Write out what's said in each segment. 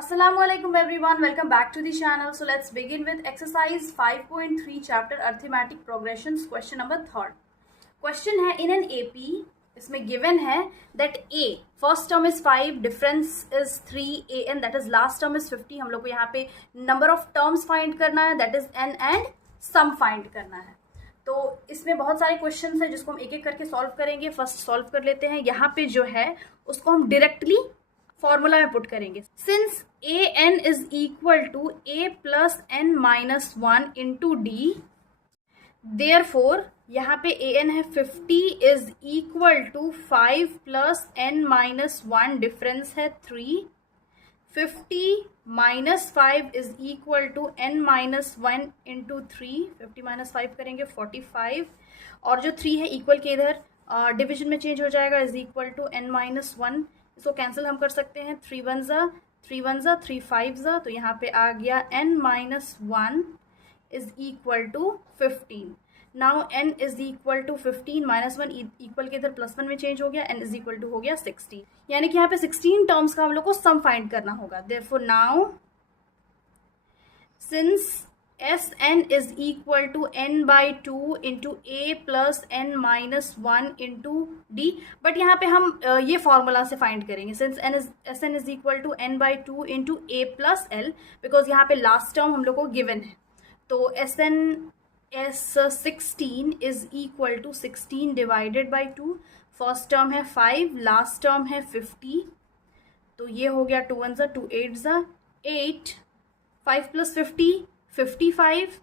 Assalamualaikum everyone, welcome back to the channel. So let's begin with exercise 5.3 chapter arithmetic progressions, question number 3rd. Question है in an AP, इसमें given है that A first term is 5, difference is 3, an that is last term is 50. हम लोग को यहाँ पे number of terms find करना है, that is n and sum find करना है. तो इसमें बहुत सारे क्वेश्चंस हैं जिसको हम एक एक करके सॉल्व करेंगे. फर्स्ट सॉल्व कर लेते हैं. यहाँ पे जो है उसको हम डायरेक्टली फॉर्मूला में पुट करेंगे. Since a n is equal to a plus n minus 1 into d, therefore यहाँ पे ए एन है 50 is equal to 5 plus n minus 1, difference है 3. 50 minus 5 is equal to n minus 1 into 3. 50 minus 5 करेंगे 45, और जो 3 है equal के इधर डिविजन में चेंज हो जाएगा, is equal to n minus 1. इसको कैंसिल हम कर सकते हैं. 3 1 ज़ा 3 1 ज़ा 3 5 ज़ा, तो यहाँ पे आ गया n minus 1 is equal to 15. Now n is equal to 15 minus 1 equal के इधर प्लस 1 में चेंज हो गया, n इज इक्वल टू हो गया 16. यानी कि यहाँ पे 16 टर्म्स का हम लोग को सम फाइंड करना होगा. Therefore now since Sn is equal to n by 2 into a plus n minus 1 into d, but यहाँ पे हम ये फॉर्मूला से फाइंड करेंगे. Since Sn is equal to n by 2 into a plus l, because यहाँ पे last term हम लोग को गिवन है. तो Sn S16 is equal to 16 divided by 2. First term है 5, लास्ट टर्म है 50, तो ये हो गया 2 1 ज़ा 2 8 ज़ा 8, 5 प्लस 50 55.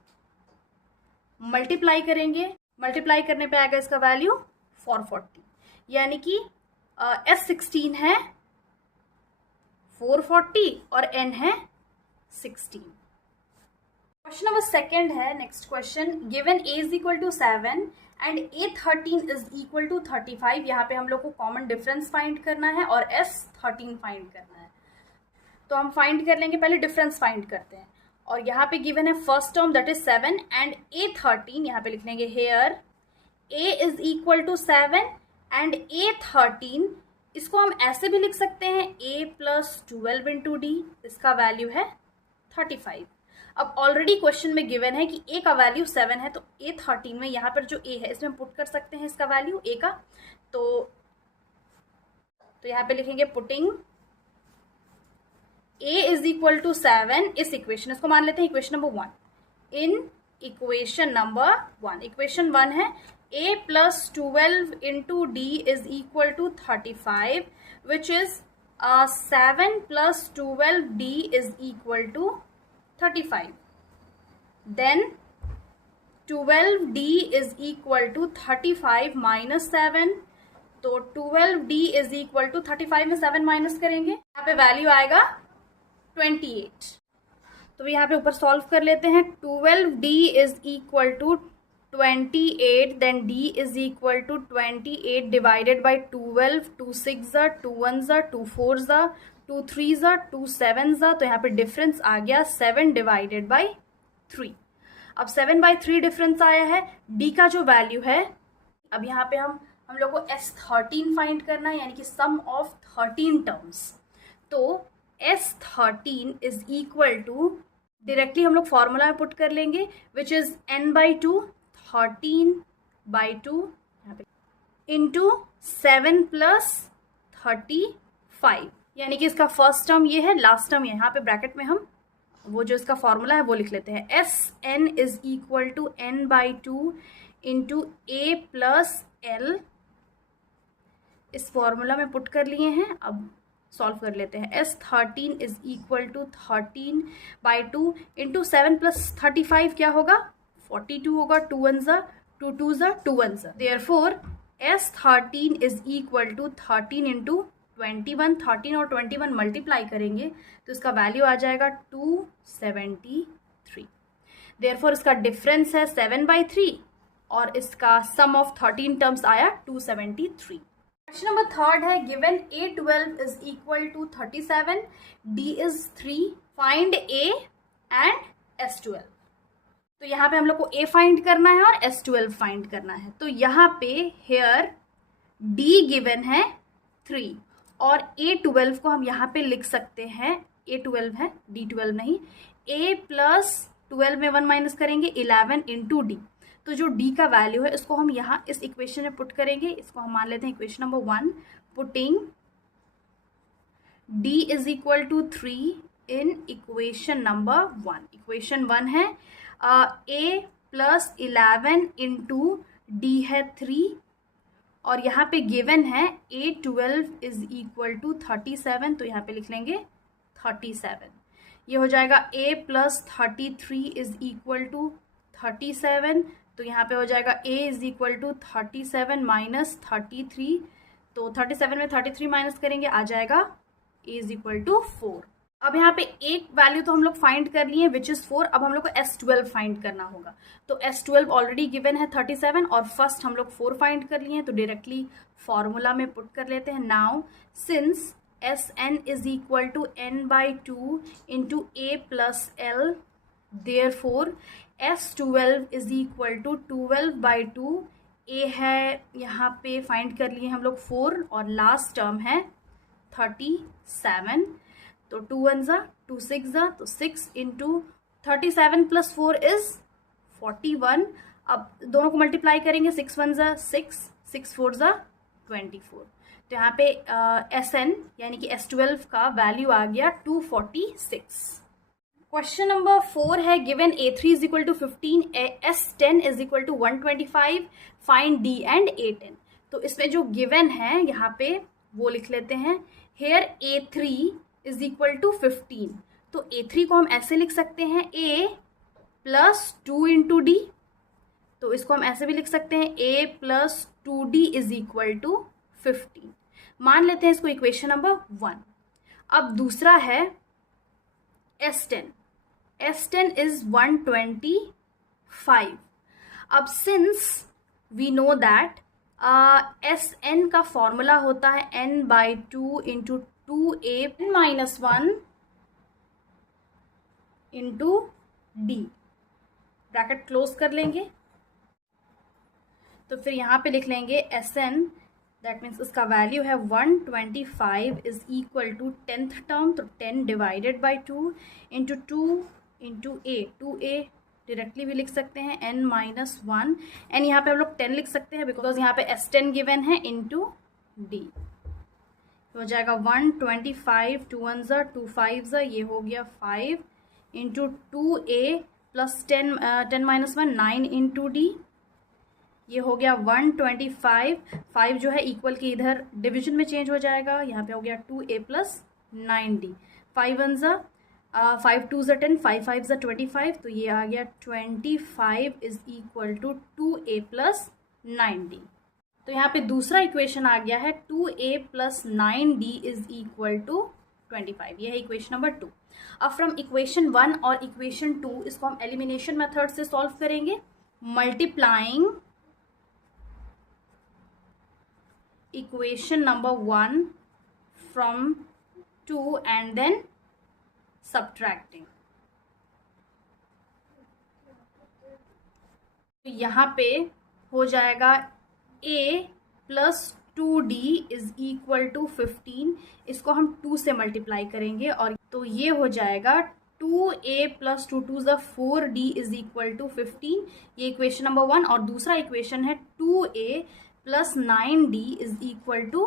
मल्टीप्लाई करेंगे, मल्टीप्लाई करने पे आएगा इसका वैल्यू 440. यानी कि S16 है 440 और n है 16. क्वेश्चन नंबर सेकंड है. Next question, given a is equal to 7 and a13 is equal to 35. यहाँ पे हम लोग को कॉमन डिफरेंस फाइंड करना है और S13 फाइंड करना है. तो हम फाइंड कर लेंगे, पहले डिफरेंस फाइंड करते हैं. और यहाँ पे गिवन है first term that is 7 and a13. यहाँ पे लिख लेंगे here a is equal to 7 and a13. इसको हम ऐसे भी लिख सकते हैं a प्लस 12 इंटू डी, इसका वैल्यू है 35. अब ऑलरेडी क्वेश्चन में गिवन है कि a का वैल्यू 7 है, तो a13 में यहाँ पर जो a है इसमें हम पुट कर सकते हैं इसका वैल्यू a का. तो यहाँ पे लिखेंगे putting a is equal to 7 इस इक्वेशन, इसको मान लेते हैं equation number 1. In equation number 1, equation 1 है a plus 12 into d is equal to 35, which is 7 plus 12 d is equal to 35. Then 12d is equal to 35 minus 7, तो 12d is equal to 35 में 7 minus करेंगे, यहाँ पे value आएगा 28. तो यहाँ पे ऊपर सॉल्व कर लेते हैं. 12d is equal to 28, then d is equal to 28 divided by 12. 2 6 ज़ा 2 1 ज़ा 2 4 ज़ा 2 3 ज़ा 2 7 ज़ा, तो यहाँ पे डिफरेंस आ गया 7 डिवाइडेड बाई 3. अब 7 बाई 3 डिफरेंस आया है. d का जो वैल्यू है, अब यहाँ पे हम लोग को S13 फाइंड करना है, यानी कि सम ऑफ 13 टर्म्स. तो S13 is equal to, directly हम लोग फॉर्मूला में पुट कर लेंगे, which is n by 2 13 by 2 यहाँ पे इंटू 7 प्लस 35. यानी कि इसका फर्स्ट टर्म ये है, लास्ट टर्म ये. यहाँ पे ब्रैकेट में हम वो जो इसका फॉर्मूला है वो लिख लेते हैं. Sn is equal to n by 2 into a plus l. इस फॉर्मूला में पुट कर लिए हैं. अब सॉल्व कर लेते हैं. S13 is equal to 13 by 2 into 7 plus 35 क्या होगा, 42 होगा. 2 1 ज़ा 2 2 ज़ा 2 1 ज़ा. Therefore S13 is equal to 13 into 21. 13 और 21 मल्टीप्लाई करेंगे तो इसका वैल्यू आ जाएगा 273. देयरफॉर इसका डिफरेंस है 7 बाई 3 और इसका सम ऑफ 13 टर्म्स आया 273. क्वेश्चन नंबर 3rd है. Given a12 is equal to 37, d is 3, find a and S12. तो यहाँ पे हम लोग को a फाइंड करना है और S12 फाइंड करना है. तो यहाँ पे हेयर d गिवन है 3 और a12 को हम यहाँ पे लिख सकते हैं A12 है, D12 नहीं। A प्लस 12 में 1 माइनस करेंगे 11 इंटू डी। तो जो डी का वैल्यू है इसको हम यहाँ इस इक्वेशन में पुट करेंगे। इसको हम मान लेते हैं equation number 1। Putting d is equal to 3 in equation number 1। Equation 1 है a प्लस 11 इंटू डी है 3, और यहाँ पे गिवन है A12 इज इक्वल टू 37, तो यहाँ पे लिख लेंगे 37। ये हो जाएगा A plus 33 is equal to 37, तो यहाँ पे हो जाएगा A is equal to 37 minus 33, तो 37 में 33 माइनस करेंगे आ जाएगा A इज इक्वल टू 4। अब यहाँ पे एक वैल्यू तो हम लोग फाइंड कर लिए विच इज 4। अब हम लोग को S12 फाइंड करना होगा। तो S12 ऑलरेडी गिवन है 37 और फर्स्ट हम लोग 4 फाइंड कर लिए हैं, तो डायरेक्टली फॉर्मूला में पुट कर लेते हैं। Now since Sn is equal to n/2 into A plus L, therefore S12 is equal to 12/2। A है यहाँ पे फाइंड कर लिए हम लोग 4 और लास्ट टर्म है 37, तो 2 1 ज़ा 2 6 ज़ा, तो 6 इंटू 37 प्लस 4 इज 41। अब दोनों को मल्टीप्लाई करेंगे, 6 1 ज़ा 6, 6 4 ज़ा 24। तो यहाँ पे Sn यानी कि S12 का वैल्यू आ गया 246। क्वेश्चन नंबर 4 है given A3 is equal to 15, S10 is equal to 125, find D and A10। तो इसमें जो गिवन है यहाँ पे वो लिख लेते हैं। Hair A3 is equal to 15, तो A3 को हम ऐसे लिख सकते हैं A प्लस 2 इंटू डी, तो इसको हम ऐसे भी लिख सकते हैं A plus 2D is equal to 15। मान लेते हैं इसको इक्वेशन नंबर 1। अब दूसरा है S10, S10 इज 125। अब since we know that Sn का फॉर्मूला होता है n/2 into 2a minus 1 into d, bracket close कर लेंगे। तो फिर यहाँ पे लिख लेंगे Sn, दैट मीन्स इसका वैल्यू है 125 is equal to 10th term, तो 10 divided by 2 into 2 into a, 2a directly भी लिख सकते हैं n माइनस 1, एंड यहाँ पे हम लोग 10 लिख सकते हैं बिकॉज यहाँ पे S10 गिवन है इंटू डी। हो जाएगा 125, 2 1 ज़ा 2 5 ज़ा, ये हो गया 5 into 2a plus 10 minus 1 9 into D, ये हो गया 125। 5 जो है इक्वल के इधर डिवीजन में चेंज हो जाएगा, यहाँ पे हो गया 2a प्लस 9d। 5 1 ज़ा 5 2 ज़ा 10, 5 5 ज़ा 25, तो ये आ गया 25 is equal to 2a plus 9d। तो यहाँ पे दूसरा इक्वेशन आ गया है 2a plus 9d is equal to 25। ये है इक्वेशन नंबर 2। अब फ्रॉम इक्वेशन 1 और इक्वेशन 2 इसको हम एलिमिनेशन मेथड से सॉल्व करेंगे। Multiplying equation number 1 from 2 and then subtracting. तो यहाँ पे हो जाएगा a plus 2d is equal to 15, इसको हम 2 से मल्टीप्लाई करेंगे और तो ये हो जाएगा 2a प्लस 2 2 ज़ा 4d इज इक्वल टू 15। ये इक्वेशन नंबर 1 और दूसरा इक्वेशन है 2a plus 9d is equal to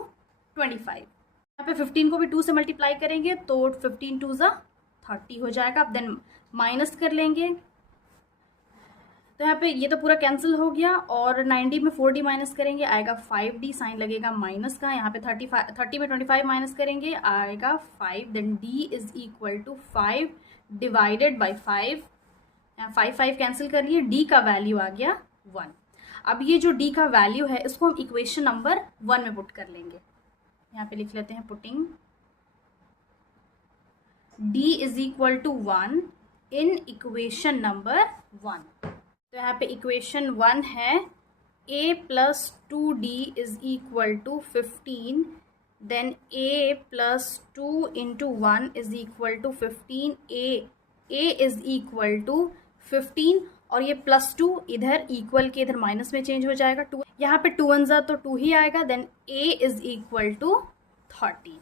25। यहाँ पे 15 को भी 2 से मल्टीप्लाई करेंगे तो 15 2 ज़ा 30 हो जाएगा। अब देन माइनस कर लेंगे, तो यहाँ पे ये तो पूरा कैंसिल हो गया और 90 में 4d माइनस करेंगे आएगा 5d, साइन लगेगा माइनस का। यहाँ पे 30 में 25 माइनस करेंगे आएगा 5, then d is equal to 5 divided by 5। यहाँ 5 5 कैंसिल कर लिए, d का वैल्यू आ गया 1। अब ये जो d का वैल्यू है इसको हम इक्वेशन नंबर 1 में पुट कर लेंगे। यहाँ पे लिख लेते हैं putting d is equal to 1 in equation number 1। तो यहाँ पे इक्वेशन 1 है a plus 2d is equal to 15, then a plus 2 into 1 is equal to 15, a is equal to 15 और ये प्लस 2 इधर इक्वल के इधर माइनस में चेंज हो जाएगा 2, यहाँ पे 2 1 ज़ा तो 2 ही आएगा, then a is equal to 30।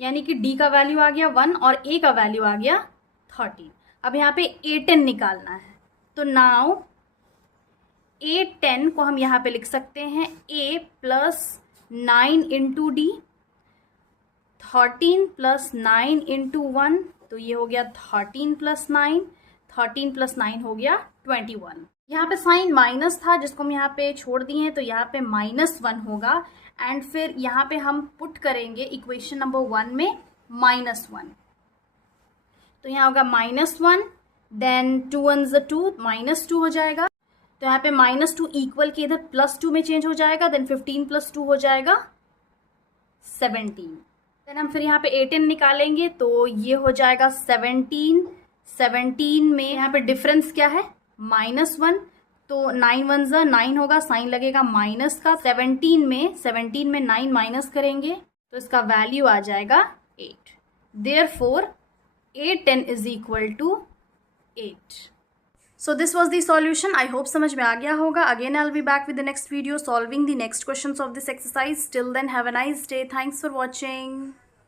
यानी कि d का वैल्यू आ गया 1 और a का वैल्यू आ गया 13। अब यहाँ पे a10 निकालना है, तो नाउ a10 को हम यहाँ पे लिख सकते हैं a plus 9 into D, 13 plus 9 into 1, तो ये हो गया 13 प्लस 9, 13 प्लस 9 हो गया 21। यहाँ पे साइन माइनस था जिसको हम यहाँ पे छोड़ दिए हैं, तो यहाँ पे -1 होगा एंड फिर यहाँ पे हम पुट करेंगे इक्वेशन नंबर 1 में -1, तो यहाँ होगा -1, देन 2 1 2, -2 हो जाएगा, तो यहाँ पे -2 इक्वल के इधर +2 में चेंज हो जाएगा, देन 15 + 2 हो जाएगा 17। देन हम फिर यहाँ पे a10 निकालेंगे, तो ये हो जाएगा 17, 17 में यहाँ पे डिफरेंस क्या है -1, तो 9 1 9 होगा, साइन लगेगा माइनस का, 17 में 9 माइनस करेंगे तो इसका वैल्यू आ जाएगा 8। Therefore a10 is equal to 8। So this was the solution. I hope समझ में आ गया होगा. Again I'll be back with the next video solving the next questions of this exercise. Till then have a nice day. Thanks for watching.